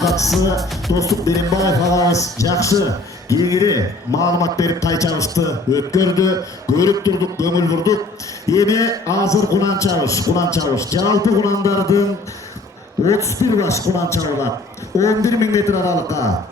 катчысы Достук Беримбаев агабыз жакшы кеңири маалымат берип кайчабышты өткөрдү, көрүп турдук, көңүл бурдук. Эми азыр кунан чабыш. Жалпы кунандардын 31 баш кунан чабылат. 11.000 метр аралыкка.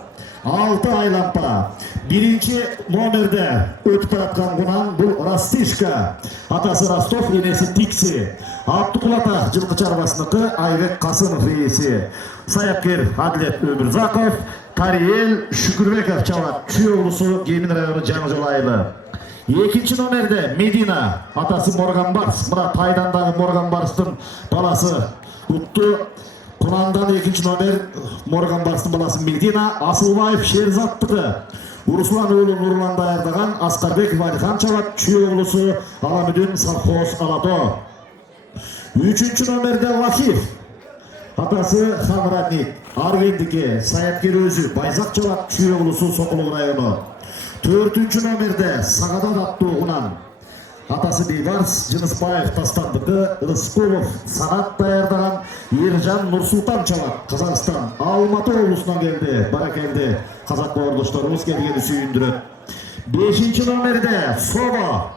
6 айлампа. Биринчи номерде өтүп бараткан кунан бул Растишка. Атасы Ростов, энеси Тикси. Абдукулата жылкы чарбасыныкы Айбек Касымов ээси. Саяпкер Адлет Өмүрзаков, Тариел Шүкүрбеков чабат. Чүй облусу Кемин району Жаңы Жол айылы. Экинчи номерде Медина. Атасы Морган Барс. Мына Тайдандагы Морган Барстын баласы утту. Кунандан экинчи номер Морган Барстын баласы Медина. Асылбаев Шерзаттыкы. Руслан уулу Нурлан даярдаган Аскарбеков Алихан чабат. Чүй облусу Аламүдүн совхоз Алато. Үчүнчү номерде Лахив. Атасы Хамрадник. Аргендике Саяпкер өзү Байзак чабат. Чүй облусу Сокулук району. Төртүнчү номерде Сагадат аттуу кунан. Атасы Бейбарс Жыныспаев Тастандыкы. Рыскулов Санат даярдаган Ержан Нурсултан чабат. Казакстан Алматы облусунан келди. Баракелди. Казак бауырдошторубуз келгени сүйүндүрөт. Бешинчи номерде Соба.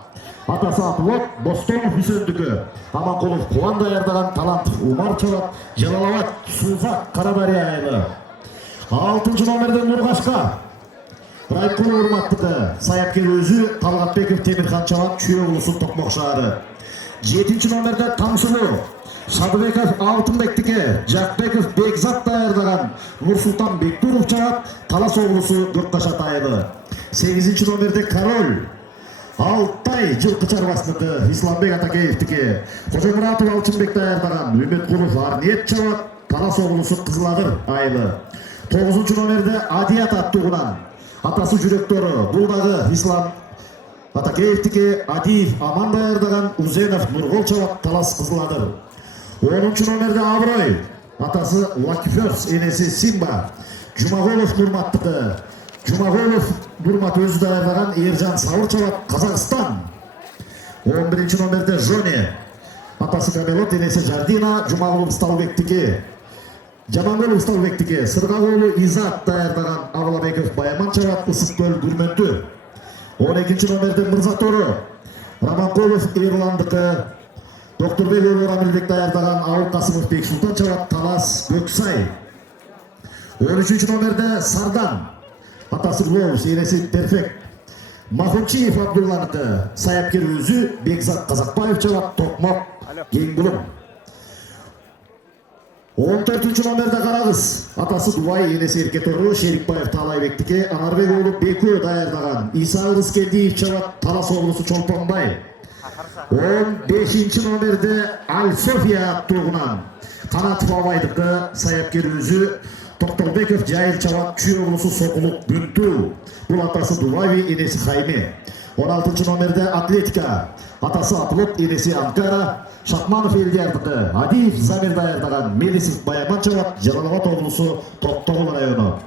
Атасы Атылот Бостонов Үсөндүкү. Аманкулов Кубан даярдаган Талант Умар чабат. Жалалабад Сузак Карадария айылы. Алтынчы номерде Нургашка. Райкул Урматтыкы. Саяпкер өзү Талгатбеков Темирхан чабат. Чүй облусу Токмок шаары. Жетинчи номерде Тамсулу. Садыбеков Алтынбектике. Жакбеков Бекзат даярдаган Нурсултан Бектуров чабат. Талас облусу Көккашат айылы. Сегизинчи номерде Король. Алтай жылкы чарбасыныкы. Исламбек Атакеевтике. Кожомуратов Алчынбек даярдаган Үмөткулов Арниет чабат. Талас облусу Кызыладыр айылы. 9 номерде Адият аттуу кунан. Атасы жүрөктөрү. Бул дагы Ислам Атакеевтике. Адиев Аман даярдаган Узенов Нургол чабат. Талас Кызыладыр. 10 номерде Аброй. Атасы Лакиферс, энеси Симба. Жумаголов Нурматтыкы. Жумаголов Нурмат өзү даярдаган Ержан Сауыр чабат. Казакстан. 11 номерде Жоне. Атасы Камелот, энеси Жардина. Жумаголов Сталбектике. Жаманголов Сталбектике. Сыргагоолу Изат даярдаган Абылабеков Баяман чабат. Ысык көл Гүрмөнтү. 12 номерде Мырзатору. Раманкулов Ирландыкы. Докторбек Рамилбек даярдаган Ауыл Касымов Бексултан чабат. Талас Көксай. 13 номерде Сардан. Атасы Глоус, энеси Перфект. Махунчиев Абдулланыкы. Саяпкер өзү Бекзат Казакбаев чабат. Токмок Кеңбулум. 14 номерде Карагыз. Атасы Дубай, энеси Эркетору. Шерикбаев Талайбектике. Анарбек уулу Беку даярдаган Иса Рыскелдиев чабат. Талас облусу Чолпонбай. 15 номерде Аль София аттуугунан Канатов Абайдыкы. Саяпкер өзү Токтолбеков Жайыл чабат. Чүй облусу Сокулук Күнтүү. Бул атасы Дубави, энеси Хайме. 16 номерде Атлетика. Атасы Аплот, энеси Анкара. Шахманов Элдиярдыкы. Адиев Замир даярдаган Мелисов Баяман чабат. Жалалабад облусу Токтогул району.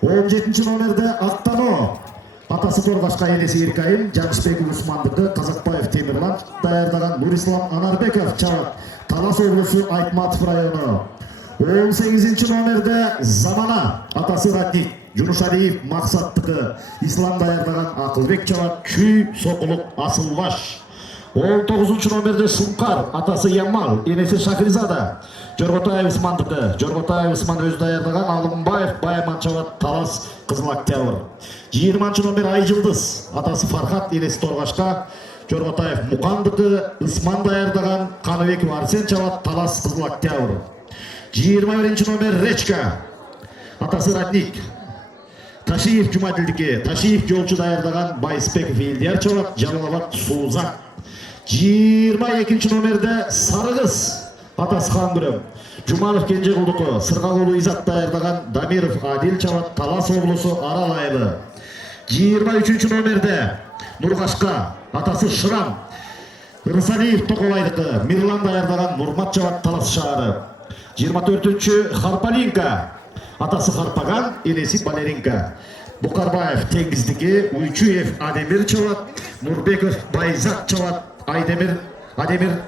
17 номерде Актано. Атасы Торгашка, энеси Иркайым. Жанышбеков Усмандыкы. Казакбаев Темирлан даярдаган Нурислам Анарбеков чабат. Талас облусу Айтматов району. 18 номерде Замана. Атасы Радник. Жунушалиев Максаттыкы. Ислам даярдаган Акылбек чабат. Чүй Сокулук Асылбаш. 19 номерде Шумкар. Атасы Ямал, энеси Шахризада. Жорготаев Усмандыкы. Жорготаев Усман өзү даярдаган Алымбаев Баяман чабат. Талас Кызыл Октябрь. 20 номер Айжылдыз. Атасы Фархат, энеси Торгашка. Жорготаев Мукандыкы. Усман даярдаган Каныбеков Арсен чабат. Талас Кызыл Октябрь. 21 номер Речка. Атасы Радник. Ташиев Жумадилдике. Ташиев жолчу даярдаган Байсбеков Элдияр чабат. Жалалабад Сузак. 22 номерде Сарыгыз. Атасы Хангүрөм. Жуманов Кенжекулдуку. Сыргагулу Изат даярдаган Дамиров Адил чабат. Талас облусу Арал айылы. 23 номерде Нургашка. Атасы Шырам. Рысалиев Токолайдыкы. Мирлан даярдаган Нурмат чабат. Талас шаары. 24 Харпалинка. Атасы Харпаган, энеси Балеринка. Букарбаев Теңиздике. Уйчуев Адемир чабат. Нурбеков Байзак чабат. Адемир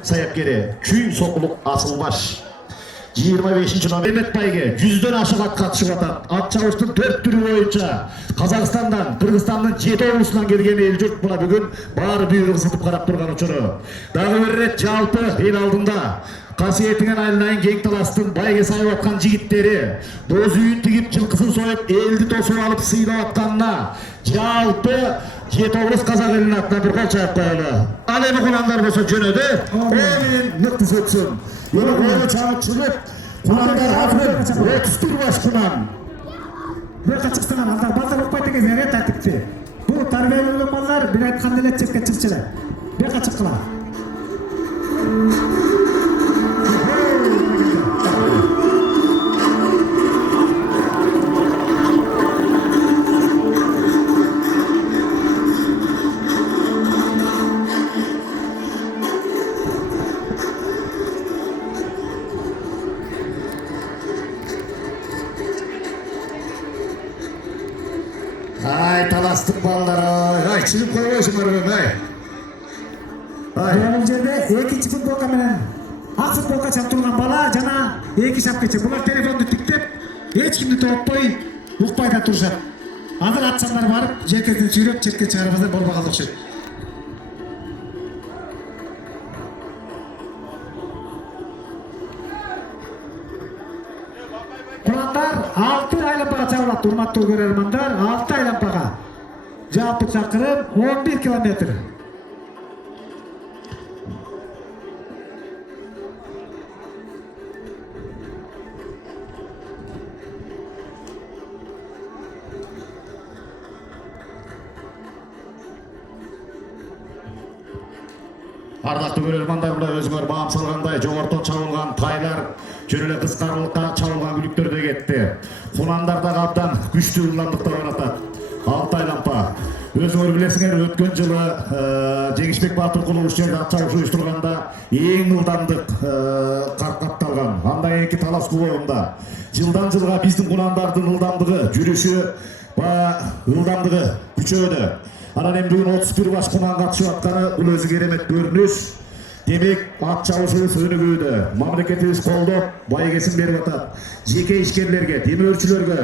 Саяпкери. Чүй Сокулук Асылбаш. 25 номер Мehmet байге 100ден ашық ат қатысып жатат. Ат чабыштың 4 түрі бойынша Қазақстандан, Қырғызстанның 7 облысынан келген ел жұрт бұна бүгін бары бүйірі ысытып қарап тұрған учуру. Дағы бір рет жалпы ел алдында қасиетінен айналайын кең таластың байге сайып атқан жігіттері, боз үйін тігіп жылқысын сойып, елді тосып алып сыйлап атқанына жалпы 7 облыс қазақ елінің атынан бір қол шайып қоялы. Ал эми кунандар болсо жөнөдү. Эмин мыкты өтсүн. Ені ойы чаңып шығып, кунандар афрын 31 баш кунан. Бір қачықсынан алдар балдар оқпайды деген зәре тәртіпте. Бұл тәрбиелі балдар бір айтқан делет чепке чықчылы. Бір қачық қыла. Ай, таластық балдары. Ай, шығып қойбайсыңдар мен, ай. Бұл жерде екінші футболка менен ақ футболка чап тұрған бала жана екі шапкачы. Бұлар телефонды тіктеп, ешкімді тоқпай, ұқпайда тұрышат. Азыр атсандар барып, жеркесін сүйреп, четке шығарып болбағалы ұқсайды. Құрандар 6 айлампаға чабылат, урматтуу көрермандар, 6 айлампаға. Жалпы чакырым 11 километр. Ардақты көрермандар, мына өзіңөр бағым салғандай жоғыртон чабылған тайлар, жөнеле қысқарылыққа чабылған күліктер де кетті. Құнандарда қабдан күшті ұландықта баратат. 6 айлампа. Өзіңөр білесіңер, өткен жылы Жеңішбек Батырқұлы үштерді ат чабышы ұйыштырғанда ең ылдамдық қарқатталған. Анда екі талас ойында. Жылдан жылға біздің құнандардың ылдамдығы, жүріші, ылдамдығы күчөдө. Анан эми бүгүн 31 баш кунан катышып атканы бул өзү керемет көрүнүш. Демек, ат чабышыбыз өнүгүүдө. Мамлекетибиз колдоп, байгесин берип атат. Жеке ишкерлерге, демөөрчүлөргө,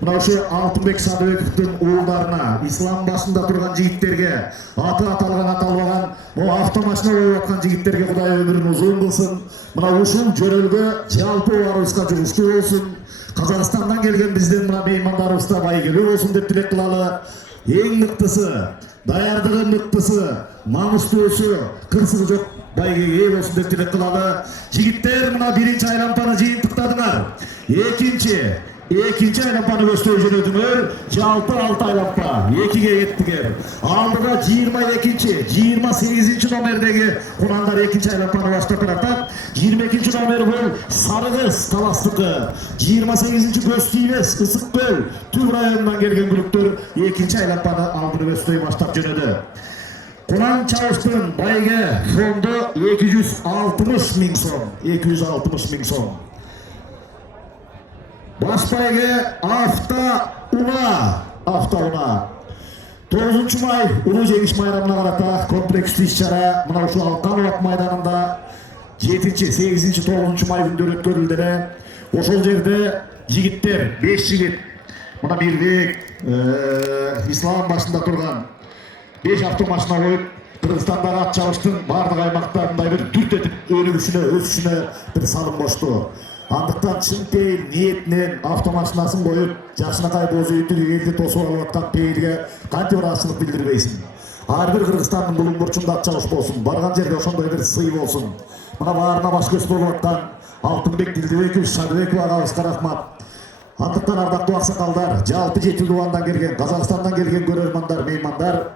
мына ушу Алтынбек Садыбековдун уулдарына, ислам башында турган жигиттерге, аты аталган, аталбаган, бул автомашина коюп аткан жигиттерге Кудай өмүрүн узун кылсын. Мына ушул жөнөлгө жалпы барыбызга жугуштуу болсун. Казакстандан келген биздин мына меймандарыбызда байгелүү болсун деп тилек кылалы. Ең мықтысы, даярдығы мықтысы, намыстуысы, қырсығы жоқ байгеге болсын деп тілек қылалы. Жігіттер, мына бірінші айлампаны жиынтықтадыңар. Екінші айлампаны көстой жөнөдіңөр. Жалпы 6 айлампа, 2-ге еттігер. Алдыға 28 номердегі құнандар 2-ші айлампаны баштап атат. 22 номер бұл Сарығыз таластықы. 28 Көстейбес, Ысықкөл, Түр районынан келген күліктер 2-ші айлампаны алдыны көстой баштап жөнөді. Құнан чабыштың байге фонды 260 мың сом. 260 мың сом. Баш байге автоуна. 9 май Улуу Жеңиш майрамына карата комплекстүү иш-чара мына ушу Алканов майданында 7-8-9 май күндөрү өткөрүлдү. Ошол жерде жигиттер 5 жигит мына Мирбек, ислам башында турган 5 автомашина коюп Кыргызстандагы ат чабыштын бардык аймактарында бир дүртетип өсүшүнө бир салым кошту. Андыктан чынпейил ниетинен автомашинасын коюп, жакшынакай боз үйдү элди тосуп алып аткан пейилге кантип ыраазычылык билдирбейсиң. Ар бир Кыргызстандын булуң бурчунда ат чабыш болсун, барган жерде ошондой бир сый болсун. Мына баарына баш көз болуп аткан Алтынбек Дилдибеков, Шадыбеков агабызга рахмат. Андыктан ардактуу аксакалдар, жалпы Жетилдубандан келген, Казакстандан келген көрөрмандар, меймандар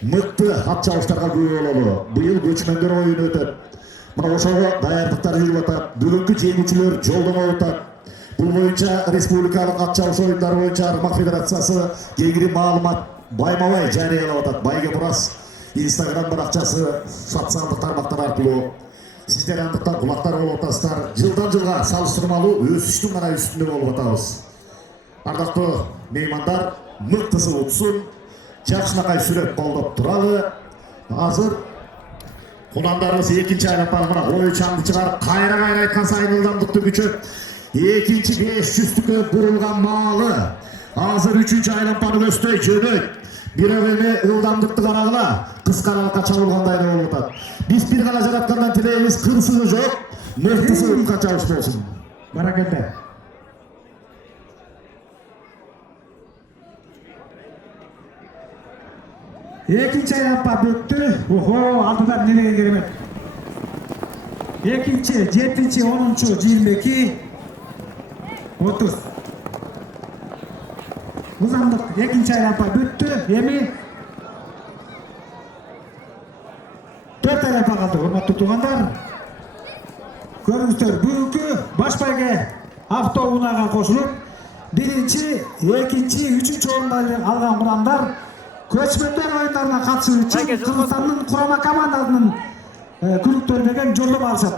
мыкты ат чабыштарга күбө бололу. Быйыл көчмөндөр оюну өтөт. Мына ошого даярдыктар жүрүп атат. Бүгүнкү жеңүүчүлөр жолдомо атат. Бул боюнча республикалык ат чабыш оюндары боюнча Армак федерациясы кеңири маалымат байма-бай жарыялап атат. Байге Бурас Instagram баракчасы социалдык тармактар аркылуу сиздер андыктан кулактар болуп атасыздар. Жылдан жылга салыштырмалуу өсүштүн гана үстүндө болуп атабыз. Ардактуу меймандар, мыктысы утсун, жакшынакай сүрөт колдоп туралы. Азыр Кунандарыбыз экинчи айлапарына ой чаңды чыгарып кайра айткан сайын ылдамдыкты күчөп экинчи 500-түккө бурулган маалы азыр 3-чү айлапаны көздөй жөнөйт. Бирок эми ылдамдыкты карагыла кыска аралыкка чабылгандай болуп атат. Биз бир гана жараткандан тилейбиз кырсыгы жок, мыктысы укка чабыш болсун. Баракелде. Экинчи айлапа бүттү. Охо, алдыдан нелеген керемет. Экинчи, 7-чи, 10-чу, 22, 30. Узамдык экинчи айлапа бүттү. Эми 4 айлапа калды. Урматтуу туугандар. Көрүңүздөр, бүгүнкү баш байге автоунага кошулуп, 1-чи, 2-чи, 3-чү орунду алган курамдар көчмөндөр оюндарына катышуу үчүн Кыргызстандын курама командасынын күлүктөрү деген жолдомо алышат.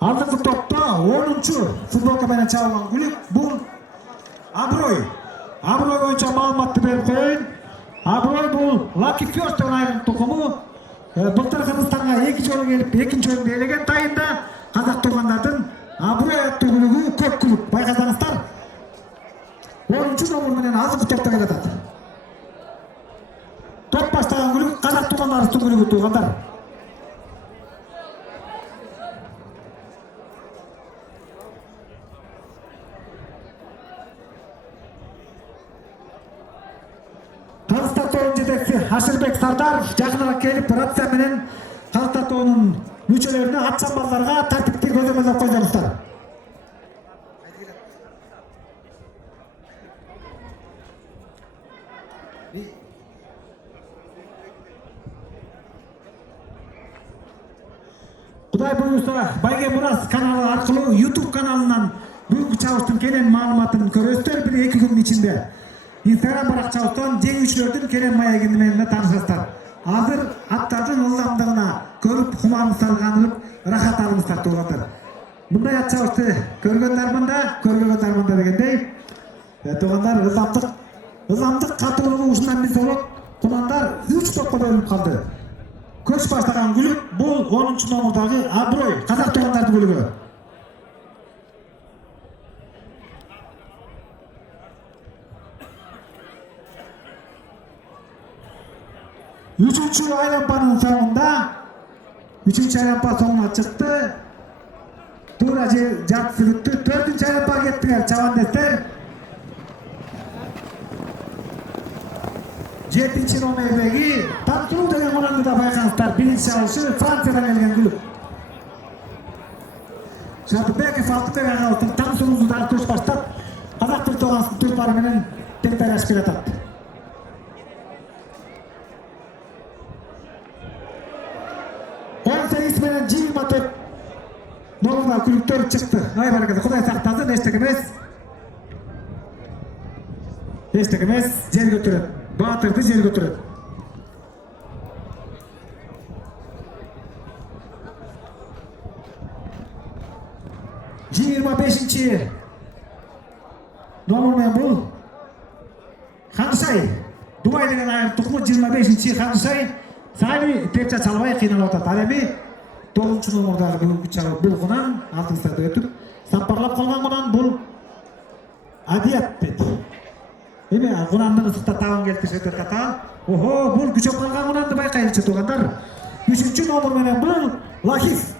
Алдыңкы топто 10-чу футболка менен чабылган күлүк бул Аброй. Аброй боюнча маалыматты берип коеюн. Аброй бул Lucky First деген айрым тукуму. Былтыр Кыргызстанга 2 жолу келип, 2-нчи орунду ээлеген тайында казак туугандардын Аброй аттуу күлүгү көп күлүк. Байкасаңыздар, 10-чу номер менен азыркы топто келатат. Топ баштаган күлүк казак туугандарыбыздын күлүгү туугандар. Казакстан тобунун жетекчиси Ашырбек Сардар жакыныраак келип, рация менен Казакстан тобунун мүчөлөрүнө атчамбалдарга тартипти көзөмөлдөп койдуңуздар. Кудай буюрса, Байге Мурас каналы аркылуу YouTube каналынан бүгүнкү чабыштын кенен маалыматын көрөсүздөр. 1-2 күндүн ичинде Instagram баракчабыздан жеңүүчүлөрдүн кенен маегини менен таанышасыздар. Азыр аттардын ылдамдыгына көрүп, кумарыңыздар канып, рахат алыңыздар туугандар. Мындай ат чабышты көргөнгөндар дегендей, туугандар ылдамдык катуулугу ушундан биз болот. Кунандар 3 топко бөлүнүп калды. Көч баштаган күлүк бул 10-чу номердagi Аброй, казак туугандардын күлүгү. Üçüncü aylanpanın sonunda, 3-cü aylanpa sonuna çıktı. Tuğra jartı sürüttü. 4-cü aylanpa gettiler çavandesler. 7-ci nomerdeki Tantulu degen oranı da baykansızlar. Birinci çalışı Fransa'dan gelgen gülük. Şartı belki farklı degen kalsın. Tam sonuzu da köş başlat. Kazak bir toğansın Türkları menen tekrar aşkı yatat. İsmenen 24 normal kulüptör çıktı. Ay barakada, Kuday saktazın, eştekemez, jel götürün. Batırdı, jel götürün. G25 nomormen bul. Xanşay, Dubay degen ayыр tukumu 25 Xanşay. Sali tepça çalbay kıynalıp atat. Alemi 9-çu nomerdagi бүгүнкү чабыш бул кунан алтынсырда өтүп, сапарлап калган кунан бул Адият дейт. Эми кунандын ысыкта табан келтиришет ката. Охо, бул күчөп калган кунанды байкайлычы туугандар. 3-чү номер менен бул Лахис.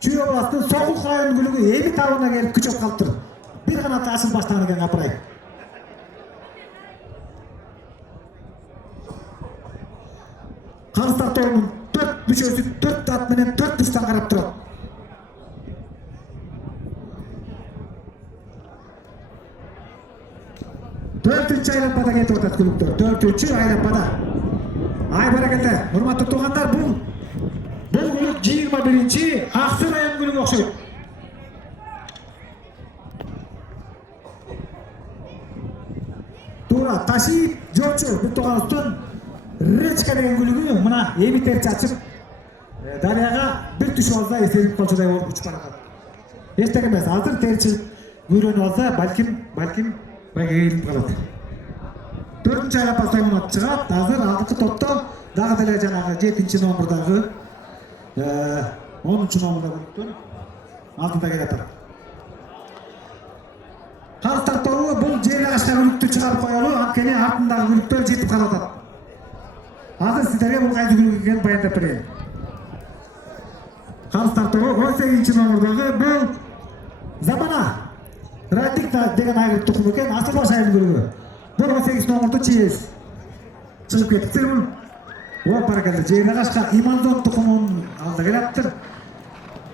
Чүй областынын Сокук районунун күлүгү эми табына келип күчөп калыптыр. Бир гана тасыл баштаган экен апырай. Казакстан тобунун 4 мүчөсү 4 ат менен 4 бурчтан карап турат. Төртүнчү айланпада кетип атат күлүктөр. 4-чү айланпада. Ай баракелде, урматтуу туугандар, бул күлүк 21-чи Аксы район күлүгү окшойт. Туура Ташиев Жорчу бул тууганыбыздын Речка деген күлүгү мына эми терчи ачып дарыяга бир түшүп алса эсерип калчудай болуп учуп барат. Эчтеке эмес, азыр терчи үйрөнүп алса балким байга келип калат. 4-cü aylampa soňuna çygat. Hazır aldykı topda dagы деле жанагы 7-ci номурдагы 10-cü номурда bulupdur. Altında geledir. Kal tartoğu bul jeri aşağı gülüktü çıkarıp koyalı. Antkeni ardındağı gülüktör jetip kalatat. Hazır sizlerge bul kaydı gülük eken bayandap bereyim. Kal tartoğu 18-ci номурдагы bul Zamana Radik деген айгыр тұқым екен, Асылбаш айыл гүлігі. Бұл 18 номерді чиез. Шығып кеттіктер бұл. О, паракелді. Жейді қашқа Иманзон тұқымын алды келеттір.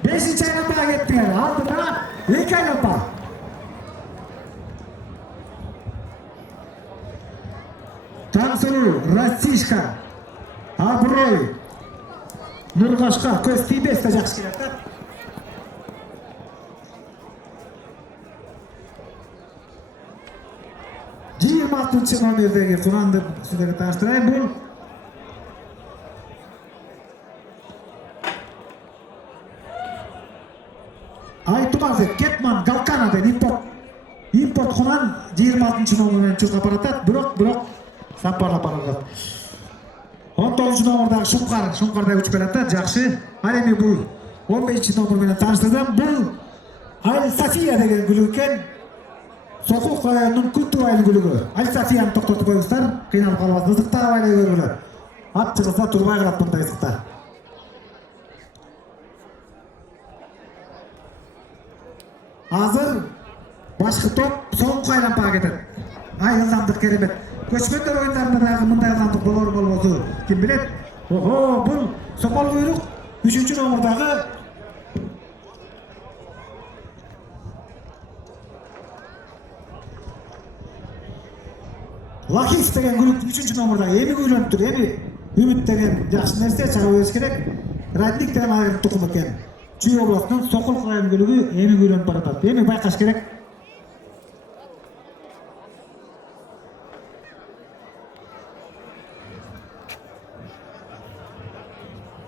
5-ci айлампаға кеттігер. Алдыда 2 айлампа. Таңсылу, Растишка, Аброй, Нұрғашқа, көз тейбесті жақсы келеттір. Altınçı номердегі құранды сіздерге таныстырайын. Бұл Айтумазы Кетман Галканадан импорт құнан 26-cı номермен чүрға апаратат. Бұрық саппарлап апаратат. 19-cı номердағы Шұңқарда үш келатат. Жақшы. Әлемі бұл 15-cı номермен таныстырдым. Бұл Айл София деген гүлі екен. Соқуқ қойының күтті айлы гүлігі. Айл Софияны тоқтатып қойыңыздар. Қиналып қалмас. Нызықта айлы көргілі. Ат шығызда тұрмай қалап бұндай ызықта. Азыр башқы топ соңғы айлампаға кетеді. Ай ылдамдық керемет. Көшпендер ойындарында дағы мұндай ылдамдық болмауы кім білет? Охо, бұл Сопал құйрық 3-cü номердағы Лахис деген гүлік 3-cü номерда еми көйлөніп тұр, еми үміт деген жақсы нәрсе чаға өріс керек. Радник деген айырып тұқым екен. Чүй обласының Соқыл қырайын гүлігі еми көйлөніп баратады. Еми байқаш керек.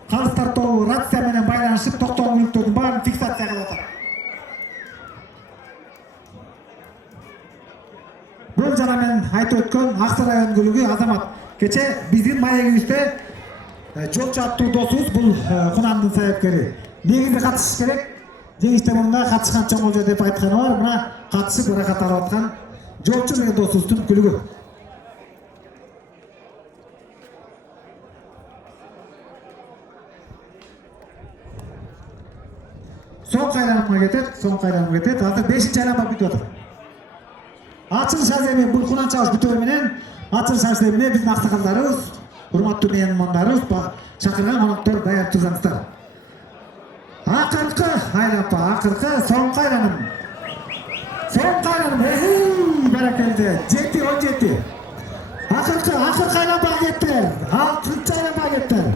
Қалыстар тобы рацияменен байланышып, тоқтауын гүліктердің барын фиксация қылатыр. Бұл жана мен айтып өткен Ақсай район гүлігі Азамат. Кече біздің маегімізде жолчу аттуу досубуз бұл Құнандың саяпкери. Негізде қатысыш керек. Жеңиште мұрында қатысқан чоң олжа деп айтқаны бар. Мына қатысып ырақат алып атқан жолчу деген досубуздун гүлігі. Соң қайранымға кетет. Азыр 5-ci айлампа бүтіп отыр. Açılış azemi бұл Құнан чабыш бүтөбү менен açılış azемине биздин аксакалдарыбыз, урматтуу меймандарыбыз, чакырган коноктор даяр турсаңыздар. Акыркы айлампа, акыркы соңку айламым. Соңку айламым, баракелде. 7-17. Акыркы айлампага кеттиler. 6-cı айлампага кеттиler.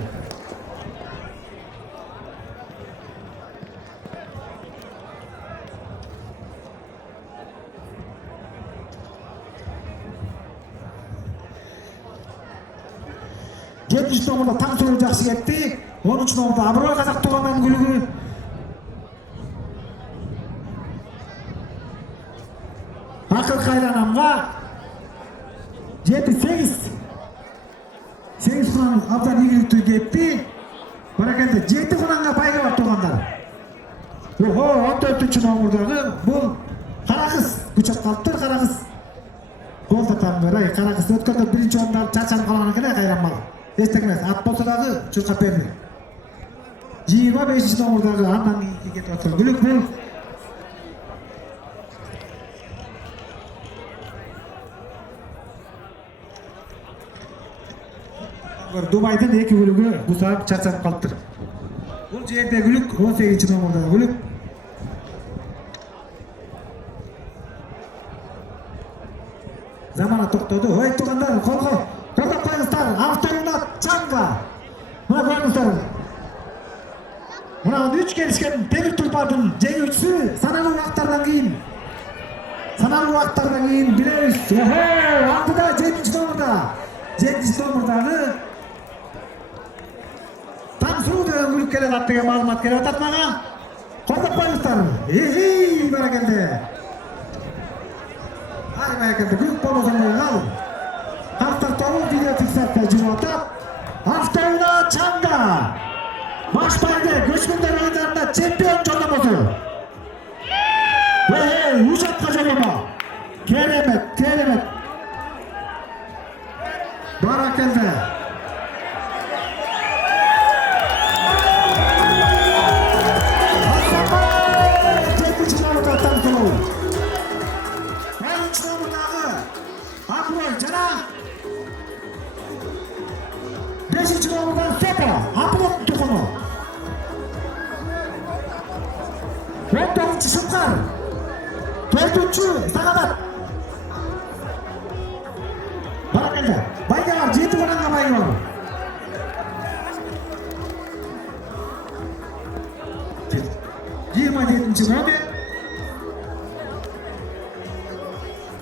Жетінші номерда Таңсұлу жақсы кетті. 10-cı номерда Абырой қазақ туғаннан гүлігі. Ақырқы айланамға 7-8. 8 құнан абдан игілікті кетті. Баракелді 7 құнанға пайға бар туғандар. 14-cü номердағы бұл Қарақыз. Күчек қалыптыр Қарақыз. Қолда тамыр, Қарақыз өткенде 1-ci орындар чачан қалғаны кене қайранмалы. Естегмес, ат болса дағы чұрқап берді. 25-ci номердағы андан кетіп отқан гүлік бұл. Дубайдың 2 гүлігі бұсап чачанып қалыптыр. Бұл жерде гүлік 18-ci номердағы гүлік. Замана тоқтады. Ой, туғандар, қолға. Qo'llab qo'yingizlar, avtomat Changa. Mana ko'ringizlar. Mana 3 kelishgan temir tulparning jenguvchisi sanalgan vaqtlardan keyin bilamiz. Oldida 7-ci nomerdagi 7-ci nomerdagi Tangsu degan g'ulub keladi degan ma'lumot kelyapti mana. Qo'llab qo'yingizlar. Barakallah. Ay barakallah. G'ulub bo'lmagan qal. атат. Автоуна Чанга. Башбайды көчмөндөр ойындарында чемпион жолдомосу. Ужатқа жолдомо. Керемет. Баракелді. Бешинчи номерден Сопа, Апылов тұқымы. 19-ші Шымқар, 4-ші Сағадат. Баракелді. Байға бар, 7 оранға байға бар. Жиырма жетінші номер.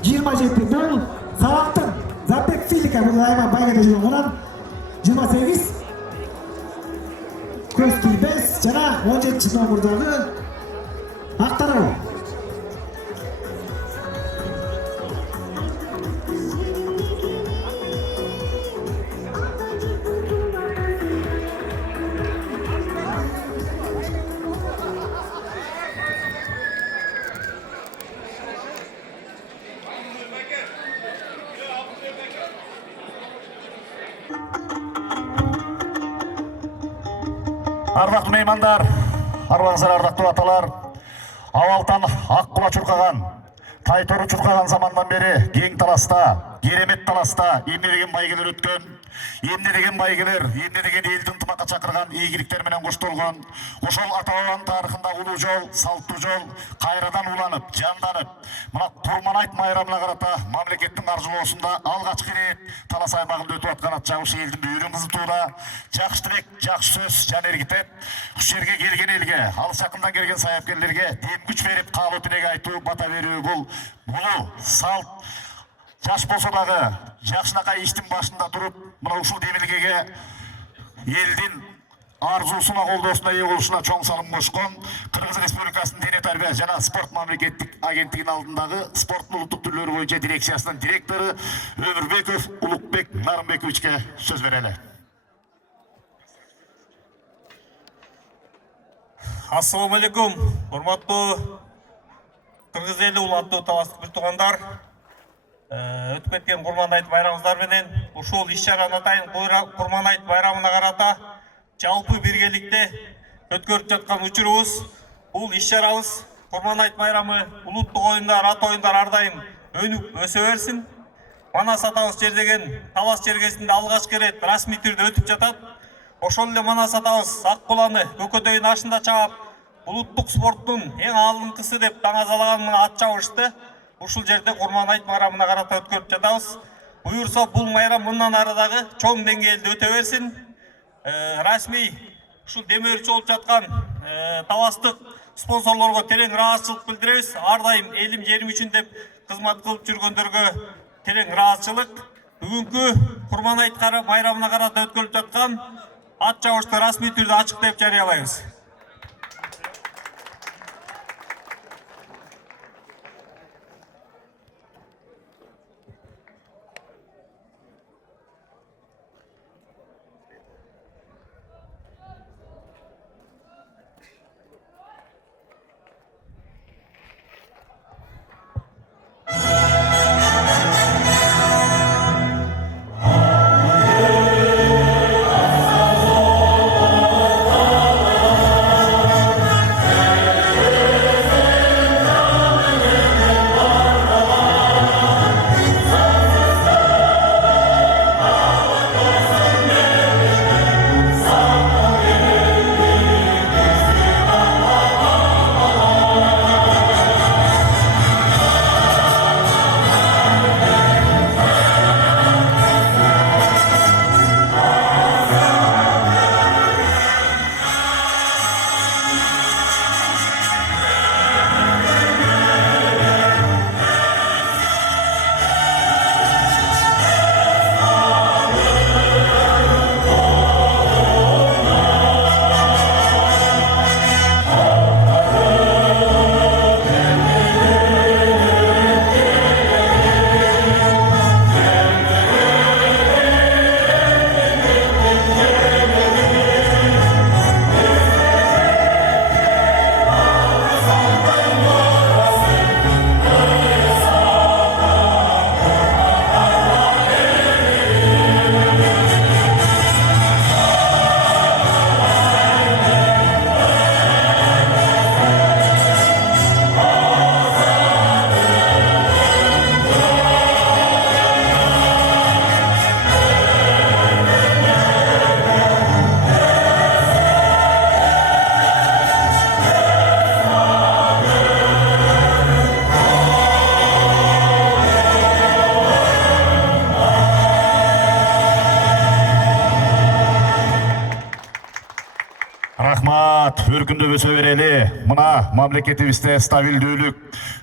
27 бұл Сабақтың Запек Филика бұл айма байгада жүрген онан 28 Көзкіл 5 жана 17 номердағы Ақтарау. Ардақты меймандар, арбаңыздар ардақты аталар, авалтан ақ құла чұрқаған, тайторы чұрқаған замандан бері кең таласта, керемет таласта емне деген байгелер өткен, емне деген байгелер, емне деген елдің тымаққа шақырған игіліктер менен қоштолған, ошол ата-бабанын тарихында улуу жол, салттуу жол кайрадан уланып, жанданып, мына Курманайт майрамына карата мамлекеттин каржылоосунда алгачкы рет Талас аймагында өтүп аткан ат чабыш элдин үйрөн кызытууда жакшы тилек, жакшы сөз жан эргитет, уш жерге келген элге, алыс жакындан келген саяпкерлерге дем күч берип каалоо тилек айтуу, бата берүү бул улуу салт. Жаш болсо дагы жакшынакай иштин башында туруп, мына ушул демилгеге элдин арзусуна колдоосуна ээ болушуна чоң салым кошкон Кыргыз Республикасынын дене тарбия жана спорт мамлекеттик агенттигинин алдындагы спорттун улуттук түрлөрү боюнча дирекциясынын директору Өмүрбеков Улукбек Нарымбековичке сөз берели. Ассаламу алейкум, урматтуу Кыргыз эли улаттуу таластык бир туугандар. Өтүп кеткен Курманайт байрамыңыздар менен ушул иш-чараны атайын Курманайт байрамына карата жалпы биргеликте өткөрүп жаткан учурубуз. Бул иш-чарабыз Курманайт байрамы улуттук оюндар, ат оюндар ар дайым өнүп өсө берсин. Манас атабыз жердеген Талас жергесинде алгачкы рет расмий түрдө өтүп жатат. Ошол эле Манас атабыз ак куланы көкөтөйүн ашында чаап, улуттук спорттун эң алдыңкысы деп таңазалаган мына ат чабышты ушул жерде Курманайт майрамына карата өткөрүп жатабыз. Буюрса бул майрам мындан ары дагы чоң деңгээлде өтө берсин. Расмий ушул демөөрчү болуп жаткан таластык спонсорлорго терең ыраазычылык билдиребиз. Ар дайым элим жерим үчүн деп кызмат кылып жүргөндөргө терең ыраазычылык. Бүгүнкү Курманайт майрамына карата өткөрүлүп жаткан ат чабышты расмий түрдө ачык деп жарыялайбыз. Рахмат, өркүндөп өсө берели. Мына мамлекетибизде стабилдүүлүк,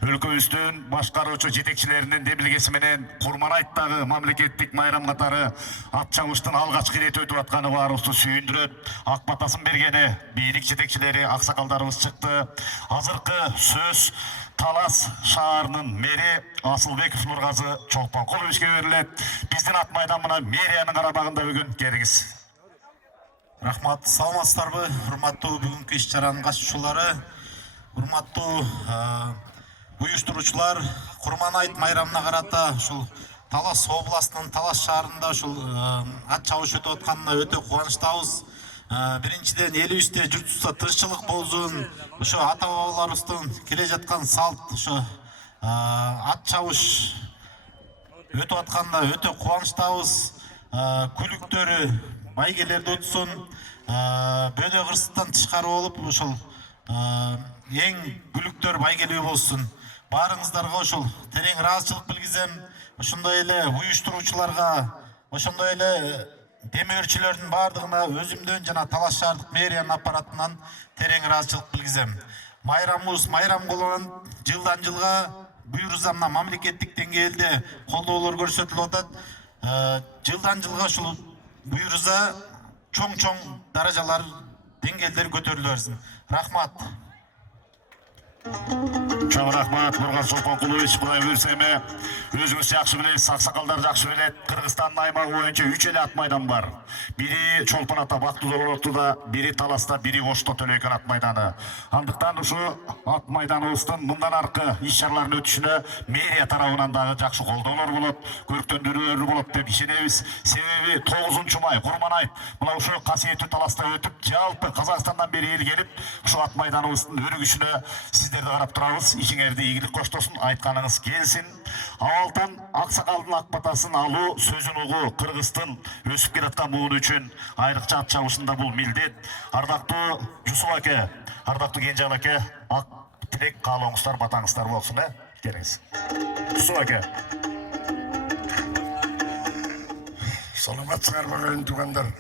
өлкөбүздүн башкаруучу жетекчилеринин демилгеси менен Курманайттагы мамлекеттик майрам катары ат чабыштын алгачкы ирети өтүп атканы баарыбызды сүйүндүрөт. Ак батасын бергени бийлик жетекчилери, аксакалдарыбыз чыкты. Азыркы сөз Талас шаарынын мэри Асылбеков Нургазы Чолпонкуловичке берилет. Биздин ат майдан мына мэриянын карамагында бүгүн келиңиз. Рахмат, саламатсыздарбы, урматтуу бүгүнкү иш-чаранын катышуучулары, урматтуу уюштуруучулар, Курманайт майрамына карата ушул Талас областынын Талас шаарында ушул ат чабыш өтүп атканына өтө кубанычтабыз. Биринчиден элибизде журтубузда тынччылык болсун, ошо ата бабаларыбыздын келе жаткан салт, ошо ат чабыш өтүп атканына өтө кубанычтабыз. Күлүктөрү байгелерди өтсүн, бөлө кырсыктан тышкары болуп, ошол эң күлүктөр байгелүү болсун. Баарыңыздарга ошол терең ыраазычылык билгизем. Ошондой эле уюштуруучуларга, ошондой эле демөөрчүлөрдүн баардыгына өзүмдөн жана Талас шаардык мэриянын аппаратынан терең ыраазычылык билгизем. Майрамыбыз майрам болгон жылдан жылга буюрса мына мамлекеттик деңгээлде колдоолор көрсөтүлүп атат. Жылдан жылга ушул буюрса чоң даражалар, деңгээлдер көтөрүлө берсин. Рахмат. Чоң рахмат, Нургаз Чолпонкулович. Кудай буйрса эми өзүңүз жакшы билесиз, аксакалдар жакшы билет. Кыргызстандын аймагы боюнча 3 эле ат майдан бар. Бири Чолпон ата Бактыооротуда, бири Таласта, бири Ошто Төлөйкөн ат майданы. Андыктан ушу ат майданыбыздын мындан аркы иш-чаралардын өтүшүнө мэрия тарабынан дагы жакшы колдоолор болот, көрктөндүрүүлөр болот деп ишенебиз. Себеби 9-май Курманайт мына ушул касиеттүү Таласта өтүп, жалпы Казакстандан бери эл келип, ушу ат майданыбыздын өрүгүшүнө сиздерди карап турабыз. Ишиңерди ийгилик коштосун, айтканыңыз келсин. Абалдан аксакалдын ак батасын алуу, сөзүн угуу Кыргыздын өсүп келаткан бугуну үчүн айрыкча ат чабышында бул милдет. Ардактуу Жусуп аке, ардактуу Кенжал аке, ак тилек каалооңуздар, батаңыздар болсун, келиңиз. Жусуп аке. Саламатсыздарбы ағайын туғандар.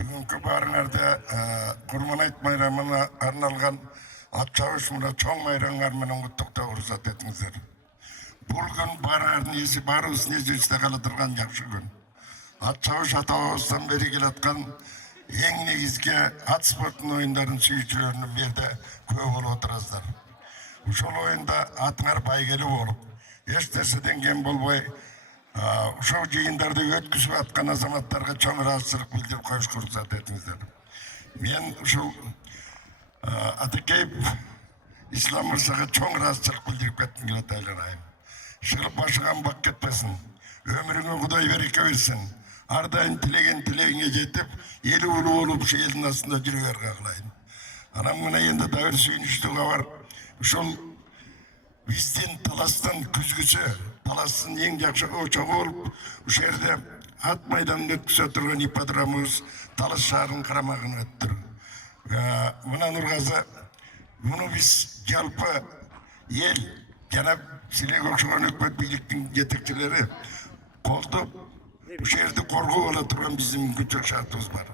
Бүгінгі барыңарда Курманайт майрамына арналған ат чабыш мына чоң майрамдар менен куттуктоо уруксат этиңиздер. Бул күн барыңардын эси баарыбыздын эсибизде кала турган жакшы күн. Ат чабыш ата бабабыздан бери келаткан эң негизги ат спортунун оюндарын сүйүүчүлөрүнүн бул жерде көп болуп отурасыздар. Ушул оюнда атыңар байгелүү болуп, эч нерседен кем болбой ушул жыйындарды өткүзүп аткан азаматтарга чоң ыраазычылык билдирип коюшка уруксат этиңиздер. Мен ушул Атакеев Ислам мырзага чоң ыраазычылык билдирип кетким келет айланайын. Шыгып башыган бак кетпесин, өмүрүңө Кудай береке берсин. Ар дайым тилеген тилегиңе жетип, эл улуу болуп ушу элдин астында жүрө берге кылайын. Анан мына енді дабыр сүйүнүчтүү кабар. Ушул биздин Таластын күзгүсү, Таластын эң жакшы очогу болуп, ушул жерде ат майданын өткүзө турган ипподромубуз Талас шаарынын карамагына өттүр. Мына Нургазы, муну биз жалпы эл жана силерге окшогон өкмөт бийликтин жетекчилери колдоп, ушул жерди коргоо ала турган биздин мүмкүнчүлүк шартыбыз бар.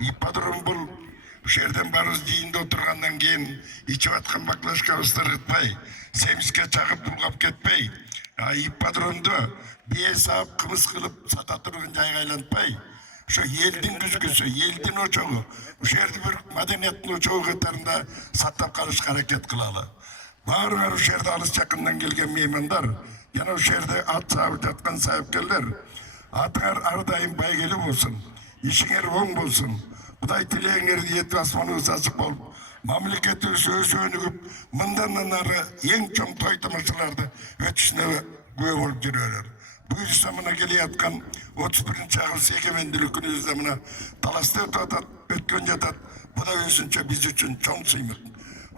Ипподром бул ушул жерден барыбыз жыйында отургандан кийин ичип аткан баклажкабызды ыргытпай, семизге чагып булгап кетпей, ипподромду бие саап кымыз кылып сата турган жайга айлантпай, ошо элдин күзгүсү, элдин очогу, ушул жерди бир маданияттын очогу катарында сактап калышка аракет кылалы. Баарыңар ушул жерде алыс жакындан келген меймандар, жана ушул жерде ат саап жаткан сайыпкерлер, атыңар ар дайым байгелүү болсун, ишиңер оң болсун. Кудай тилегиңерди этип асманыбыз ачык болуп, мамлекетибиз өсүп өнүгүп, мындан ары эң чоң той тамашаларды өтүшүнө күбө болуп жүрөлөр. Буюрса мына келе аткан 31-август эгемендүүлүк күнүбүздө мына Таласта өтүп атат, өткөн жатат. Бу да өзүнчө биз үчүн чоң сыймык.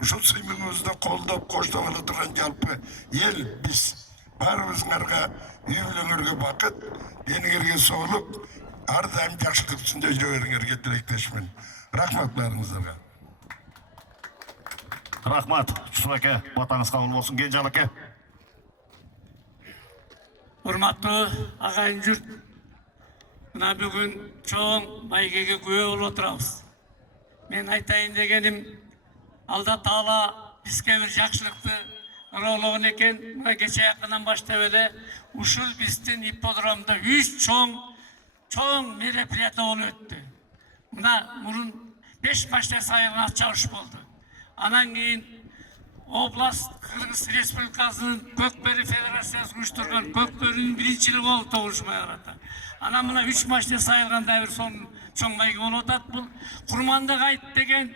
Ушул сыймыгыбызды колдоп, коштоп ала турган жалпы эл биз баарыбызыңарга үй бүлөңөргө бакыт, денеңерге соолук, ар дайым жакшылык ичинде жүрө бериңерге тилектешмин. Рахмат баарыңыздарга. Рахмат, Жусуп аке, батаңыз кабыл болсун. Кенжал аке. Урматтуу агайын журт, мына бүгүн чоң байгеге күбө болуп отурабыз. мен айтайын дегенім, Алда Таала бізге бір жақсылықты ыролығын екен. Мына кеше якынан баштап эле ушул биздин ипподромдо 3 чоң мероприятие болуп өттү. Мына мурун 5 машина сайылган ат чабыш болду. Анан кийин область Кыргыз Республикасынын Көкбөрү Федерациясы уюштурган Көкбөрүнүн биринчилиги болду 9 май арата. Анан мына 3 машина сайылганда бир чоң байге болуп атат. Бул Курмандык айт деген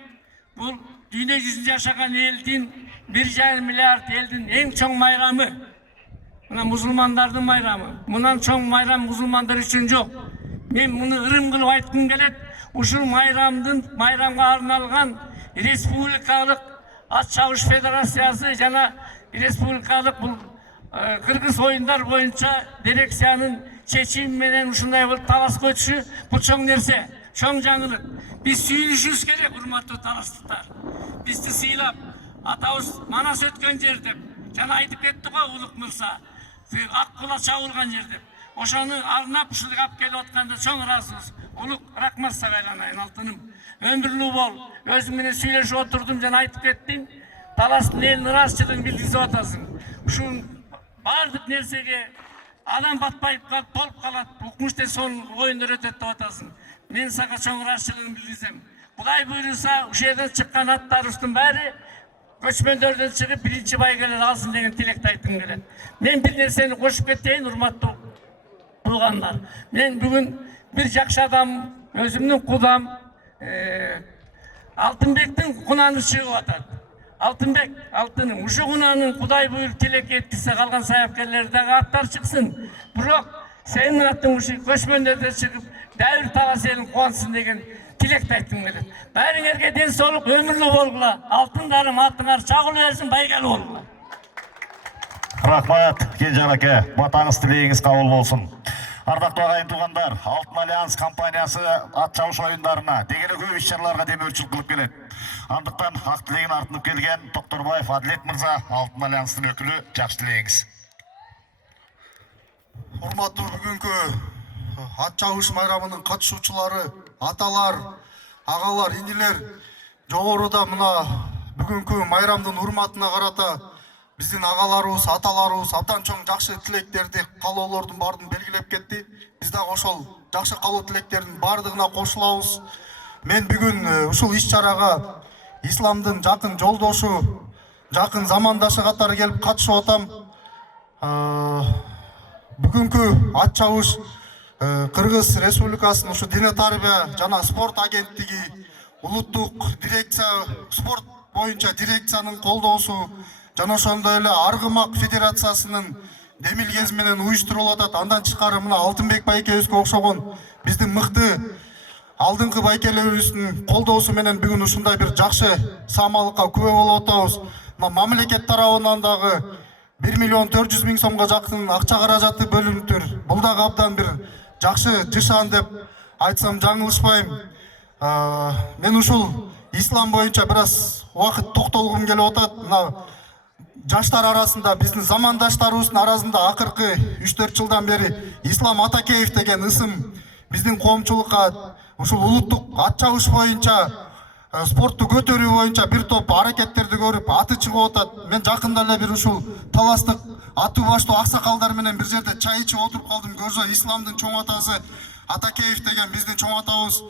бул дүйнө жүзүндө жашаган элдин 1,5 миллиард элдин эң чоң майрамы. Мына мусулмандардын майрамы. Мындан чоң майрам мусулмандар үчүн жок. Мен муну ырым кылып айткым келет. Ушул майрамга арналган республикалык ат чабыш федерациясы жана республикалык бул Кыргыз оюндар боюнча дирекциянын чечими менен ушундай бул таласка өтүшү бул чоң нерсе, чоң жаңылык. Биз сүйүнүшүбүз керек, урматтуу таластыктар. Бизди сыйлап, атабыз Манас өткөн жер деп, жана айтып кетти го Улук Мырза, ак кула чабылган жер деп. Ошону арнап ушуга алып келип атканда чоң ыраазыбыз. Улук рахмат сага айланайын, алтыным. Өмүрлүү бол. Өзүң менен сүйлөшүп отурдум, жана айтып кеттиң. Таластын элин ыраазычылыгын билдирип атасың. Ушул бардык нерсеге адам батпайып калып, толуп калат. Укмуштен сонун оюндар өтөт деп атасың. Мен сага чоң ыраазычылыгын билдирсем. Кудай буйруса, ушул жерден чыккан аттарыбыздын баары көчмөндөрдөн чыгып биринчи байгелер алсын деген тилекти айткым келет. Мен бир нерсени кошуп кетейин, урматтуу туугандар. Мен бүгүн бир жакшы адам, өзүмдүн кудам Алтынбектин кунаны чыгып атат. Алтынбек, алтыным, ушу кунанын Кудай буйруп тилек эткисе калган саяпкерлер дагы аттар чыксын. Бирок сенин аттың ушу көчмөндөрдөн чыгып, дәвир талас элин кубансын деген тилекти айткым келет. Баарыңерге ден соолук, өмүрлүү болгула. Алтындарым аттыңар чагыла берсин, байгелүү болгула. Рахмат, Кенжан аке, батаңыз тилегиңиз кабыл болсун. Ардактуу агайын туугандар, Алтын Альянс компаниясы ат чабыш оюндарына дегеле көп иш-чараларга демөөрчүлүк кылып келет. Андыктан ак тилегин артынып келген Токторбаев Адилет мырза, Алтын Альянстын өкүлү, жакшы тилегиңиз. Урматтуу бүгүнкү ат чабыш майрамынын катышуучулары, аталар, агалар, инилер, жогоруда мына бүгүнкү майрамдын урматына карата биздин агаларыбыз, аталарыбыз абдан чоң жакшы тилектерди, каалоолордун баардыгын белгилеп кетти. Биз дагы ошол жакшы каалоо тилектердин баардыгына кошулабыз. Мен бүгүн ушул иш-чарага исламдын жакын жолдошу, жакын замандашы катары келип катышып атам. Бүгүнкү ат чабыш Кыргыз Республикасынын ушу дине тарбия жана спорт агенттиги, улуттук дирекция, спорт боюнча дирекциянын колдоосу жана ошондой эле Аргымак Федерациясынын демилгеси менен уюштурулуп атат. Андан тышкары мына Алтынбек байкебизге окшогон биздин мыкты алдыңкы байкелерибиздин колдоосу менен бүгүн ушундай бир жакшы саамалыкка күбө болуп атабыз. Мына мамлекет тарабынан дагы 1,4 миллион сомго жакын акча каражаты бөлүнүптүр. Бул дагы абдан бир жакшы жышан деп айтсам жаңылышпайм. Мен ушул ислам боюнча бир аз убакыт токтолгум келип атат. Мына жаштар арасында, биздин замандаштарыбыздын арасында акыркы 3-4 жылдан бери Ислам Атакеев деген ысым биздин коомчулукка ушул улуттук ат чабыш боюнча, спортту көтөрүү боюнча бир топ аракеттерди көрүп аты чыгып атат. Мен жакында эле бир ушул таластык аттуу баштуу аксакалдар менен бир жерде чай ичип отуруп калдым. Көрсө исламдын чоң атасы Атакеев деген биздин чоң атабыз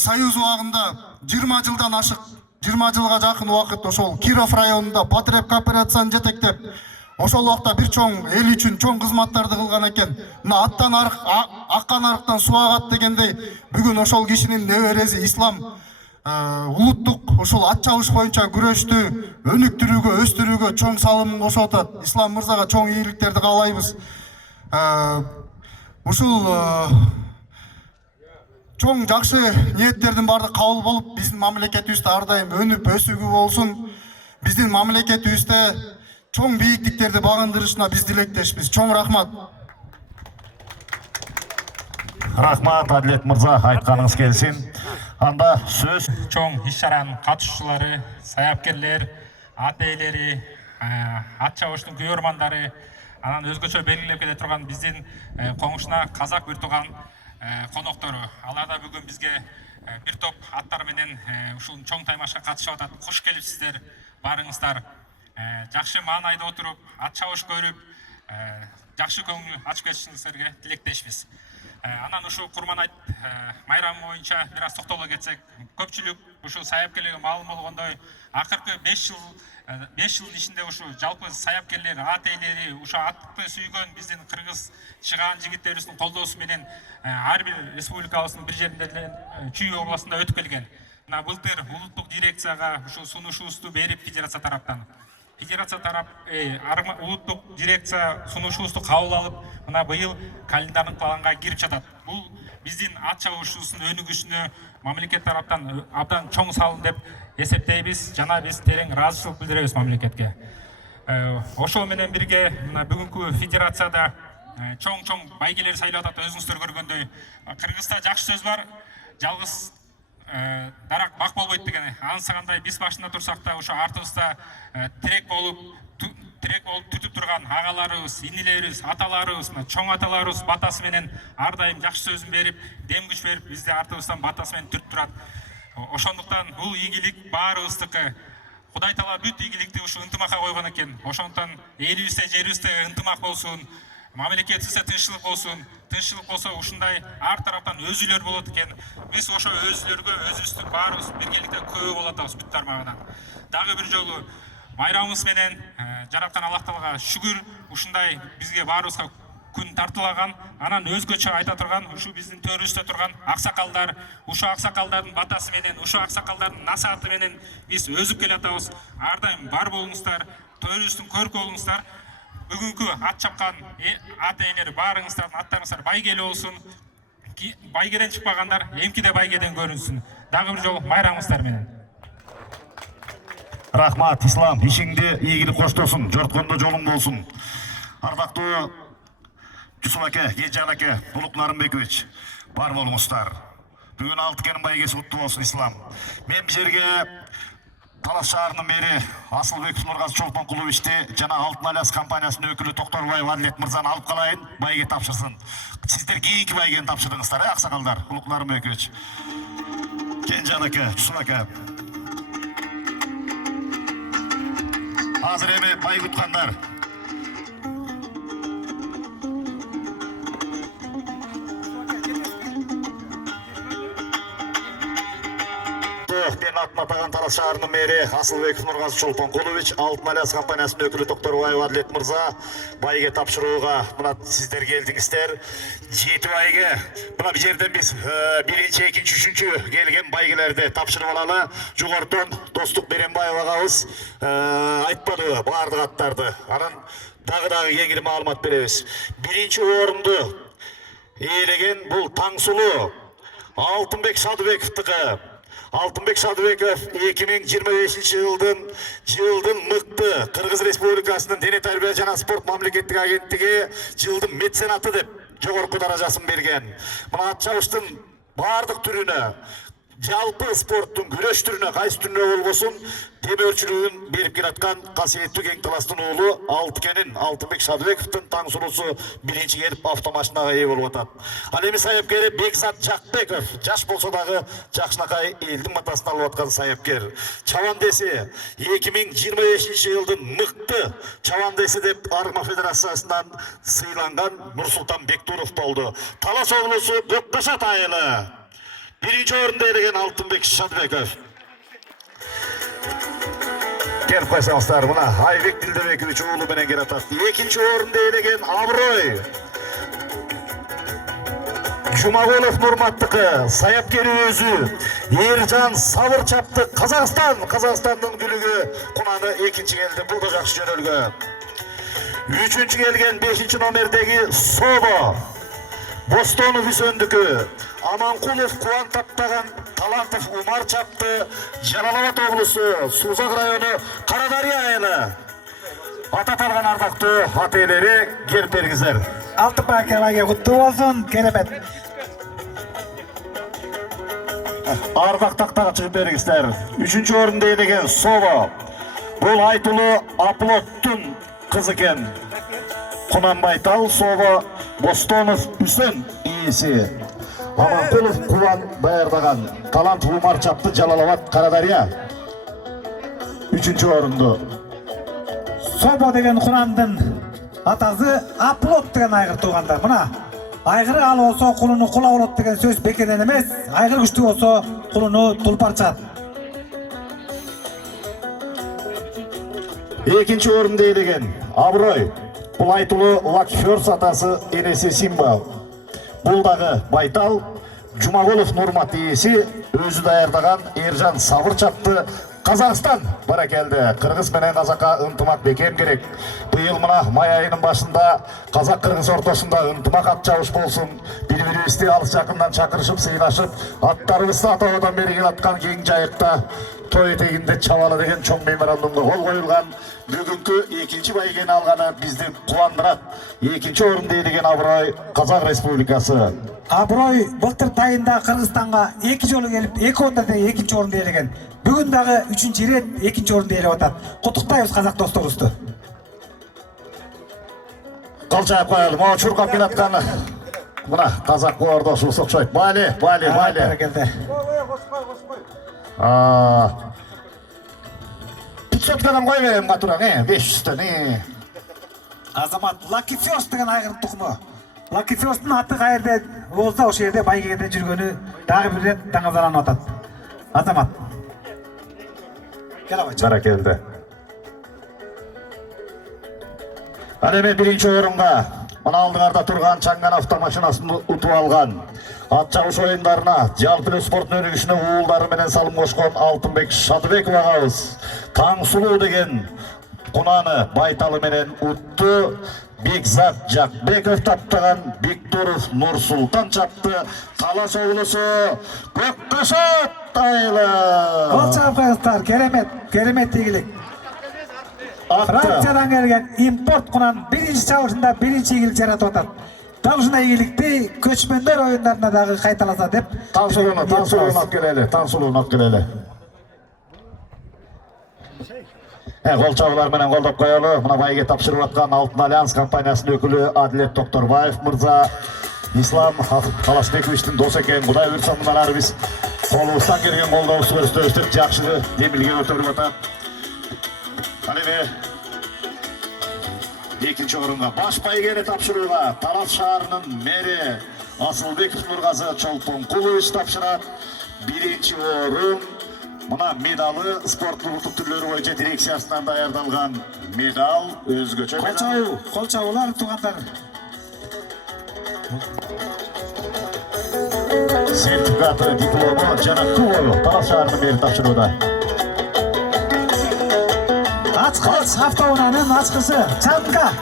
Союз убагында 20 жылдан ашык, 20 жылга жакын убакыт ошол Киров районунда Потреб кооперацияны жетектеп, ошол убакта бир чоң эл үчүн чоң кызматтарды кылган экен. Мына аттан аккан арыктан суу агат дегендей, бүгүн ошол кишинин небереси Ислам улуттук ушул ат чабыш боюнча күрөштү өнүктүрүүгө, өстүрүүгө чоң салымын кошуп атат. Ислам мырзага чоң ийгиликтерди каалайбыз. Ушул чоң жакшы ниеттердин баардыгы кабыл болуп, биздин мамлекетибизде ар дайым өнүп өсүүгө болсун. Биздин мамлекетибизде чоң бийиктиктерди багындырышына биз тилектешпиз. Чоң рахмат. Рахмат, Адилет мырза, айтканыңыз келсин. Анда сөз чоң иш-чаранын катышуучулары, саяпкерлер, ат ээлери, ат чабыштын күйөрмандары, анан өзгөчө белгилеп келе турган биздин коңушуна казак бир тууган коноктору. Алар да бүгүн бизге бир топ аттар менен ушул чоң таймашка катышып атат. Кош келипсиздер, барыңыздар. Жакшы маанайда отуруп, ат чабыш көрүп, жакшы көңүл ачып кетишиңиздерге тилектешпиз. Анан ушу Курманайт майрамы боюнча бир аз токтоло кетсек, көпчүлүк ушу саяпкерлерге маалым болгондой, акыркы 5 жылдын ичинде ушу жалпы саяпкерлер, ат ээлери, ушу атты сүйгөн биздин кыргыз чыгаан жигиттерибиздин колдоосу менен ар бир республикабыздын бир жеринде Чүй областында өтүп келген. Мына былтыр улуттук дирекцияга ушу сунушуубузду берип федерация тараптан улуттук дирекция сунушуубузду кабыл алып, мына быйыл календардык планга кирип жатат. Бул биздин ат чабышыбыздын өнүгүшүнө мамлекет тараптан абдан чоң салым деп эсептейбиз жана биз терең ыраазычылык билдиребиз мамлекетке. Ошол менен бирге мына бүгүнкү федерацияда чоң байгелер сайлап атат. Өзүңүздөр көргөндөй, Кыргызда жакшы сөз бар, жалгыз дарак бак болбойт деген. Ансагандай биз башында турсак да, ошо артыбызда тирек болуп түтүп турган агаларыбыз, инилерибиз, аталарыбыз, чоң аталарыбыз батасы менен ар дайым жакшы сөзүн берип, дем күч берип, бизди артыбыздан батасы менен түртүп турат. Ошондуктан бул ийгилик баарыбыздыкы. Кудай таала бүт ийгиликти ушу ынтымакка койгон экен. Ошондуктан элибизде, жерибизде ынтымак болсун, мамлекетибизде тынччылык болсун. Тынччылык болсо ушундай ар тараптан өзүлөр болот экен. Биз ошо өзүлөргө өзүбүздүн баарыбыз биргеликте күбө болот атабыз бүт тармагынан. Дагы бир жолу майрамыбыз менен жараткан Аллах Таалага шүгүр, ушундай бизге баарыбызга күн тартылаган, анан өзгөчө айта турган, ушу биздин төрүбүздө турган аксакалдар, ушу аксакалдардын батасы менен, ушу аксакалдардын насааты менен биз өзүп келатабыз. Ар дайым бар болуңуздар, төрүбүздүн көркү болуңуздар. Бүгүнкү ат чапкан ат ээлери баарыңыздардын аттарыңыздар байгеле болсун. Байгеден чыкпагандар эмкиде байгеден көрүнсүн. Дагы бир жолу майрамыңыздар менен. Рахмат, Ислам, ишиңде ийгилик коштосун, жорткондо жолуң болсун. Ардактуу Жусуп аке, Кенжан аке, Булук Нарымбекович, бар болуңуздар. Бүгүн Алтыкенин байгеси куттуу болсун, Ислам. Мен бул жерге Талас шаарынын мэри Асылбеков Нургазы Чолпонкуловичти жана Алтын Альянс компаниясынын өкүлү Токторбаев Адлет мырзаны алып калайын, байге тапшырсын. Сиздер кийинки байгени тапшырдыңыздар, аксакалдар, Булук Нарымбекович. Кенжан аке, Жусуп аке. Азыр эми бай куткандар. Мен атын атаган Талас шаарынын мэри Асылбеков Нургазы Чолпонкулович, Алтын Альянс компаниясынын өкүлү Токторбаев Адлет мырза байге тапшырууга мына сиздер келдиңиздер. 7 байге мына бул жерден биз 1-2, 3 келген байгелерди тапшырып алалы. Жогортон Достук Беренбаев агабыз айтпады баардык аттарды. Анан дагы кеңири маалымат беребиз. 1-орунду ээлеген бул Таңсулуу Алтынбек Садыбековдуку. Алтынбек Садыбеков 2025 жылдын мыкты Кыргыз Республикасынын Дене тарбия жана спорт мамлекеттик агенттиги жылдын меценаты деп жогорку даражасын берген. Мына ат чабыштын баардык түрүнө, жалпы спорттун күрөш түрүнө, кайсы түрүнө болбосун демөөрчүлүгүн берип келаткан касиеттүү кең таластын уулу Алтыкенин Алтынбек Садыбековдун Таңсулуусу 1-чи келип автомашинага ээ болуп атат. Ал эми саяпкери Бекзат Жакбеков, жаш болсо дагы жакшынакай элдин матасын алып аткан саяпкер. Чабандеси 2025 жылдын мыкты чабандеси деп Аргма федерациясынан сыйланган Нурсултан Бектуров болду. Талас облусу Көкбашат айылы 1-чи орунду ээлеген Алтынбек Садыбеков. Келип койсоңуздар, мына Айбек Дилдебекович уулу менен келатат. 2-чи орунду ээлеген Аброй Жумагулов Нурматтыкы, саяпкери өзү Эржан Сабыр чапты. Казакстандын күлүгү кунаны 2-чи келди. Бул да жакшы жөнөлгөн. 3-чү келген 5-чи номердеги Собо Бостонов Үсөндүкү. Аманкулов Кубан таптаган Талантов Умар чапты. Жалал-Абад облусу Сузак району Карадария айылы. Ата талган ардактуу ат ээлери келип бериңиздер. Алтынбай акебайге куттуу болсун, керемет. Ардактактага чыгып бериңиздер. 3-чү орунду ээлеген Собо. Бул айтылуу Аплоттун кызы экен. Кунанбай Тал Собо Бостонов Үсөн ээси. Аманкулов Кулан даярдаган талант Умар чапты Жалалабад Карадария 3-орунду. Собо деген Курандын атасы Аплот деген айгыр туугандар. Мына айгыры ал болсо кулуну кула болот деген сөз бекерден эмес. Айгыр күчтүү болсо кулуну тулпар чаат. 2-орунду ээлеген Аброй бул айтылуу Лакфёрс атасы энеси Симба. Бул дагы Байтал Жумагулов Нурмат ээси өзү даярдаган Эржан Сабыр чапты. Казакстан баракелди. Кыргыз менен казакка ынтымак бекем керек. Быйыл мына май айынын башында казак-кыргыз ортосунда ынтымак ат чабыш болсун. Бири-бирибизди алыс жакындан чакырышып, сыйнашып, аттарыбызды атабадан бери келаткан кең жайыкта той этегинде чабалы деген чоң меморандумга кол коюлган. Бүгүнкү 2 байгени алганы бизди кубандырат. 2-орунду ээлеген Аброй Казак Республикасы. Аброй былтыр тайында Кыргызстанга 2 жолу келип, 2-орунда 2-орунду ээлеген. Бүгүн дагы 3-чү ирет 2-орунду ээлеп атат. Куттуктайбыз казак досторубузду. Калчайып коелу. Могу чуркап келаткан мына казак ордошубуз окшойт. Бали. Баракелди. 500-дан кой берем катурак, 500-төн. Азамат Лакифёс деген айгыр тукуму. Лакифёстун аты каерде болсо ошол жерде байгеде жүргөнү дагы бир рет таңазаланып атат. Азамат. Баракелди. Ал эми 1-орунга мына алдыңарда турган Чанган автомашинасын утуп алган. Ат чабыш оюндарына жалпы спорт өнүгүшүнө уулдары менен салым кошкон Алтынбек Шадыбеков агабыз Таңсулуу деген кунаны Байталы менен утту. Бекзат Жакбеков таптаган Бектуров Нурсултан чапты. Талас облусу Көккөшөт айылы. Кол чапкайлыктар, керемет ийгилик. Франциядан келген импорт кунан 1-чабышында 1-ийгилик жаратып атат. Дал ушундай ийгиликти көчмөндөр оюндарына дагы кайталаса деп. Таңсулууну алып келели. Кол чабуулар менен колдоп коелу. Мына байге тапшырып аткан Алтын Альянс компаниясынын өкүлү Адилет Токторбаев мырза, Ислам Таласбековичтин дос экен. Кудай буйрса мындан ары биз колубуздан келген колдообузду көрсөтөбүз деп жакшы демилге көтөрүп атат. Ал эми 2-орунга баш байгени тапшырууга Талас шаарынын мэри Асылбеков Нургазы Чолпонкулович тапшырат. 1-орун мына медалы спорт улуттук түрлөрү боюнча дирекциясынан даярдалган медал, өзгөчө медал. Кол чабуулар туугандар. Сертификаты, диплому жана кубогу Талас шаарынын мэри тапшырууда. Ачкыч автоунаанын ачкычы Чанка.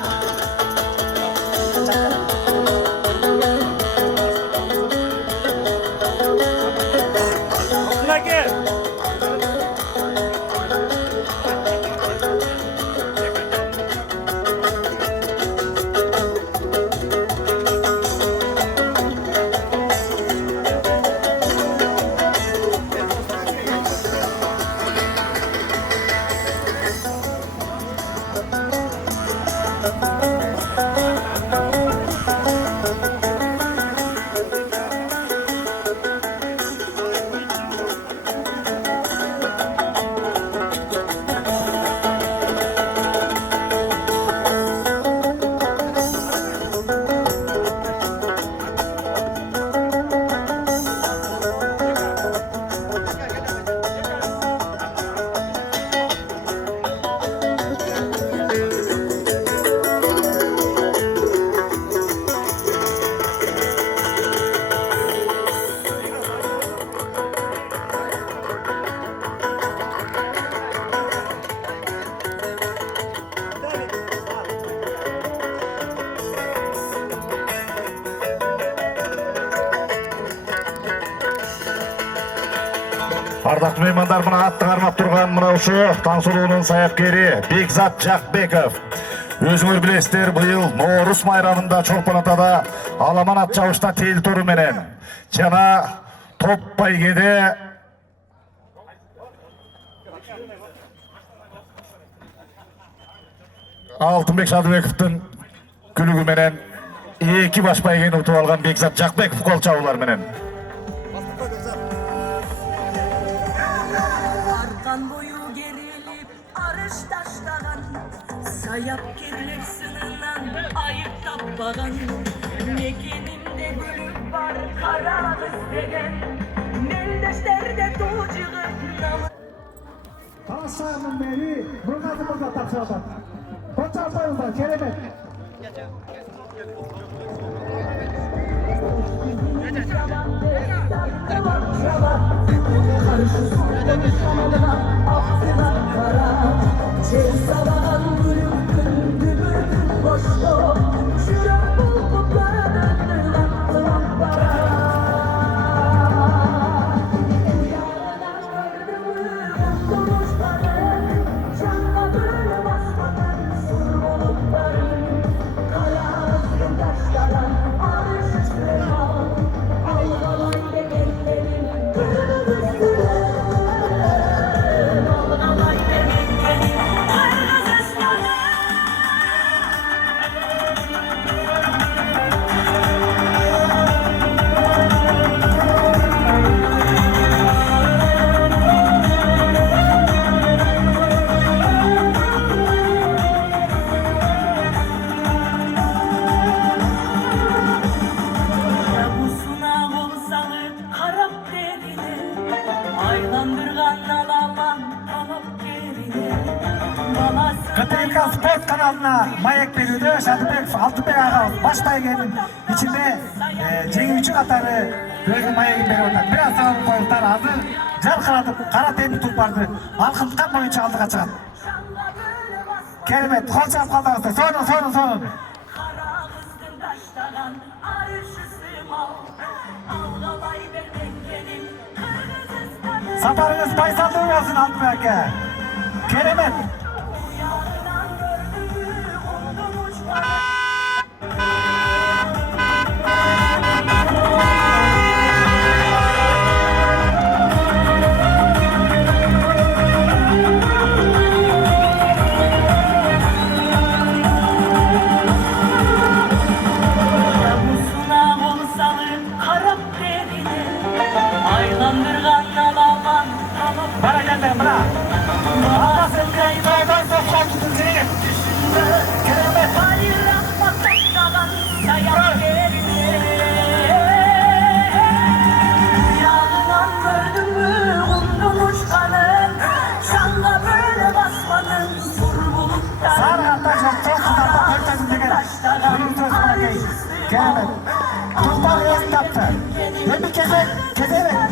Ардактуу меймандар, мына атты кармап турган мына ушу Таңсулуунун саяпкери Бекзат Жакбеков. Өзүңөр билесиздер, быйыл Нооруз майрамында Чолпон Атада аламан ат чабышта тел туру менен жана топ байгеде Алтынбек Шадыбековдун күлүгү менен 2 баш байгени утуп алган Бекзат Жакбеков кол чабуулар менен. Sayap kirlik sınından ayıp tapmadan Mekinimde gülüp var kara kızdegen Meldeşlerde doğucığın namı Talaşlarının beri Burgazımızda tapşırdı. Koçartayımızda Keremet. KTK Sport kanalına mayak veriyordu. Şadıbek Altıbek ağabey baş baygenin içinde Cengiz Katarı gözü mayak veriyordu. Biraz sonra koyultar hazır. Jarkıratıp kara temir tulpardı. Alkıntıkan boyunca aldık açıgan. Keremet, kolçap kaldırırsa. Sonun. Safarınız baysallığı olsun Altıbek'e. Keremet. Bana gel de bana. Allah sen kayıtlardan sokak tutun seni. Keremet. Yanından gördün mü umdum uçkanın Şanla böyle basmanın sur buluttan Sarı arkadaşlar çok güzel bak örtesinde gel. Buyurun söz bırakayım. Keremet. Tutar yazı yaptı. Ve bir keze ver.